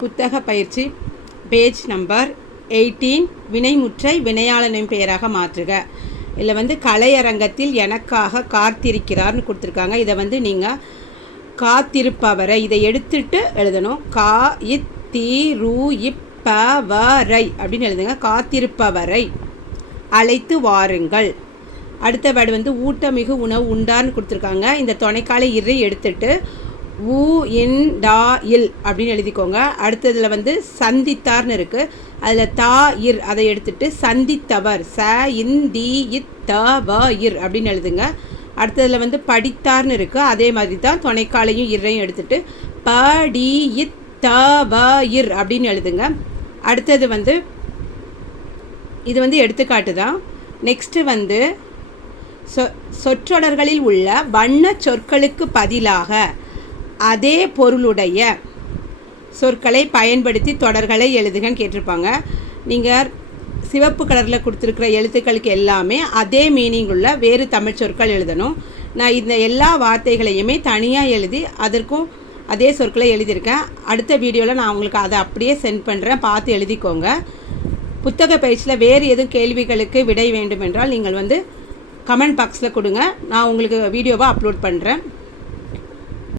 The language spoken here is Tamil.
புத்தக பயிற்சி பேஜ் நம்பர் 18 வினைமுற்றை வினையாளனின் பெயராக மாற்றுக. இதில் கலையரங்கத்தில் எனக்காக காத்திருக்கிறார்னு கொடுத்துருக்காங்க. இதை நீங்கள் காத்திருப்பவரை இதை எடுத்துட்டு எழுதணும். கா இத் தி ரு இப்பவரை அப்படின்னு எழுதுங்க. காத்திருப்பவரை அழைத்து வாருங்கள். அடுத்த வேர்டு ஊட்டமிகு உணவு உண்டான்னு கொடுத்துருக்காங்க. இந்த துணைக்கால இறை எடுத்துட்டு ஊ இன் டா இல் அப்படின்னு எழுதிக்கோங்க. அடுத்ததில் சந்தித்தார்னு இருக்குது. அதில் தா இர் அதை எடுத்துட்டு சந்தித்தவர் ச இன் தி இத் த வ இர் அப்படின்னு எழுதுங்க. அடுத்ததில் படித்தார்னு இருக்குது. அதே மாதிரி தான் துணைக்காலையும் இறையும் எடுத்துட்டு ப டி இத் த வ இர் அப்படின்னு எழுதுங்க. அடுத்தது இது எடுத்துக்காட்டு தான். நெக்ஸ்ட்டு சொற்றொடர்களில் உள்ள வண்ண சொற்களுக்கு பதிலாக அதே பொருளுடைய சொற்களை பயன்படுத்தி தொடர்களை எழுதுகன்னு கேட்டிருப்பாங்க. நீங்கள் சிவப்பு கலரில் கொடுத்துருக்கிற எழுத்துக்களுக்கு எல்லாமே அதே மீனிங் உள்ள வேறு தமிழ் சொற்கள் எழுதணும். நான் இந்த எல்லா வார்த்தைகளையுமே தனியாக எழுதி அதற்கும் அதே சொற்களை எழுதியிருக்கேன். அடுத்த வீடியோவில் நான் உங்களுக்கு அதை அப்படியே சென்ட் பண்ணுறேன், பார்த்து எழுதிக்கோங்க. புத்தக பயிற்சியில் வேறு எதுவும் கேள்விகளுக்கு விடை வேண்டுமென்றால் நீங்கள் கமெண்ட் பாக்ஸில் கொடுங்க. நான் உங்களுக்கு வீடியோவை அப்லோட் பண்ணுறேன்.